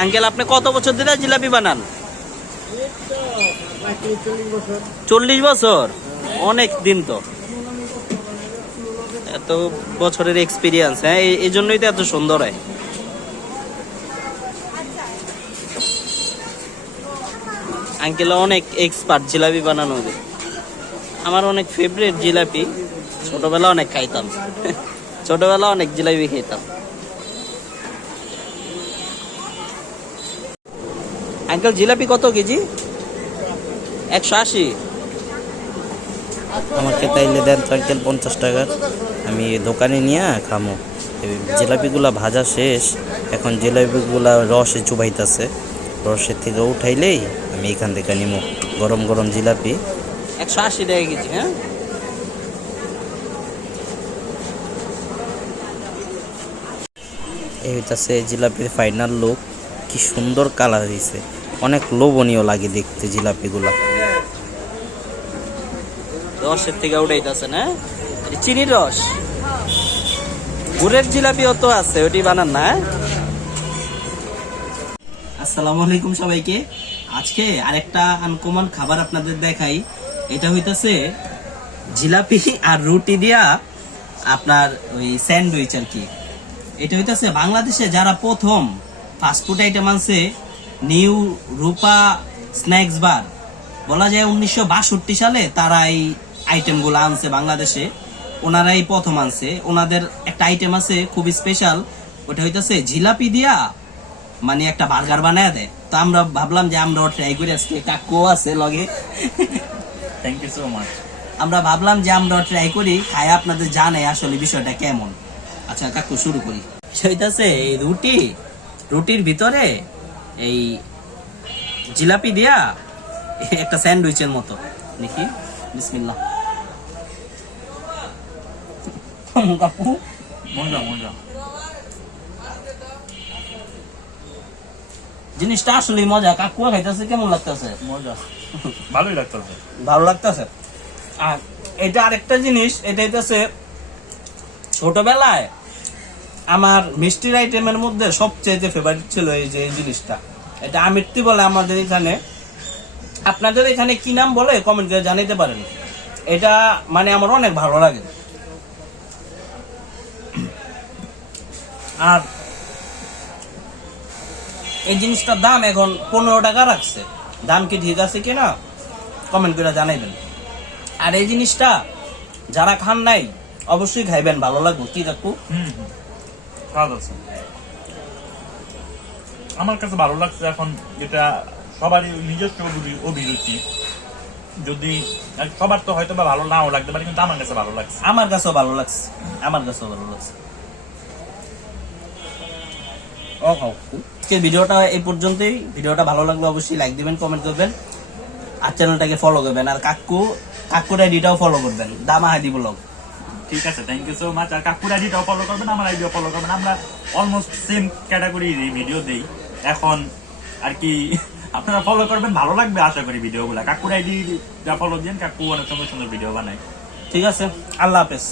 Uncle, আপনি কত বছর ধরে জিলাপি বানান? চল্লিশ বছর? অনেক দিন তো। এত বছরের এক্সপিরিয়েন্স হ্যাঁ? এই- জন্যই তো এত সুন্দর হয়। আঙ্কেল, অনেক এক্সপার্ট জিলাপি বানানোর আমার অনেক ফেভারিট জিলাপি, ছোটবেলা অনেক খাইতাম। ছোটবেলা অনেক জিলাপি খেতাম আঙ্কেল জিলাপি কত কেজি? একশো আশি। আমাকে তাইলে দেন তো আঙ্কেল পঞ্চাশ টাকার আমি দোকানে নিয়ে খামো। জিলাপিগুলা ভাজা শেষ। এখন জিলাপিগুলা রসে চুবাইতেছে। রসের থেকে উঠাইলেই আমি এখান থেকে নিমো। গরম গরম জিলাপি। একশো আশি টাকা কেজি হ্যাঁ? এই হইতাছে জিলাপির ফাইনাল লুক কি সুন্দর কালার হয়েছে অনেক লোভনীয় লাগে দেখতে জিলাপিগুলা। রসের থেকে উঠাইতেছে না? চিনির রস? গুড়ের জিলাপিও তো আছে ওটি বানান না হ্যাঁ? আসসালামু আলাইকুম সবাইকে। আজকে আরেকটা আনকমন খাবার আপনাদের দেখাই। এটা হইতাছে জিলাপি আর রুটি দিয়া আপনার ওই স্যান্ডউইচ আর কি। এটা হইতাছে বাংলাদেশে যারা প্রথম ফাস্টফুড আইটেম আনছে নিউ রূপা স্ন্যাক্স বার। বলা যায় উনিশশো বাষট্টি সালে তারা এই আইটেমগুলো আনছে বাংলাদেশে। ওনারাই প্রথম আনছে। ওনাদের একটা আইটেম আছে খুব স্পেশাল ওটা হইতাছে জিলাপি দিয়া মানে একটা বার্গার বানায় দেয়। তো আমরা ভাবলাম যে আমরা ট্রাই করে। আজকে কাকু আছে লগে। থ্যাংক ইউ সো মাচ আমরা ভাবলাম যে আমরা ট্রাই করি খাই আপনাদের জানে আসলে বিষয়টা কেমন। আচ্ছা কাকু শুরু করি। সেটাছে এই রুটি রুটির ভিতরে এই জিলাপি দিয়া একটা স্যান্ডউইচের মতো। দেখি মজা মজা। জিনিসটা আসলে মজা। কাকু খাইতেছে কেমন লাগতেছে? মজা। ভালোই লাগতেছে। ভালো লাগতেছে? আর এটা আরেকটা জিনিস এটা হইতেছে ছোটবেলায় আমার মিষ্টির আইটেমের মধ্যে সবচেয়ে ফেভারিট ছিল এই যে এই জিনিসটা। এটা আমিত্তি বলে আমাদের এখানে। আপনাদের এখানে কি নাম বলে? কমেন্ট করে জানাইতে পারেন। এটা মানে আমার অনেক ভালো লাগে। আর এই জিনিসটার দাম এখন পনেরো টাকা রাখছে। দাম কি ঠিক আছে কিনা? কমেন্ট করে জানাইবেন। আর এই জিনিসটা যারা খান নাই, অবশ্যই খাইবেন, ভালো লাগবে। কি কাকু? আছে আমার কাছে ভালো লাগছে এখন এটা সবারই নিজস্ব অভি- অভিরুচি। যদি সবার তো হয়তো বা ভালো নাও লাগতে পারে কিন্তু আমার কাছে ভালো লাগছে। আমার কাছেও ভালো লাগছে। আমার কাছেও ভালো লাগছে। আজকের ভিডিওটা এই পর্যন্তই। ভিডিওটা ভালো লাগলে অবশ্যই লাইক দিবেন কমেন্ট করবেন। আর চ্যানেলটাকে ফলো করবেন। আর কাকু কাকুর আইডিটাও ফলো করবেন। দামা হাদি ব্লগ ঠিক আছে থ্যাংক ইউ সো মাচ আর কাকুর আইডিটাও ফলো করবেন আমার আইডিও ফলো করবেন। আমরা অলমোস্ট সেম ক্যাটাগরির ভিডিও দেই। এখন আর কি, আপনারা ফলো করবেন, ভালো লাগবে আশা করি ভিডিওগুলো। কাকুর আইডি ফলো দিন কাকু অনেক সুন্দর সুন্দর ভিডিও বানায়। ঠিক আছে? আল্লাহ হাফেজ।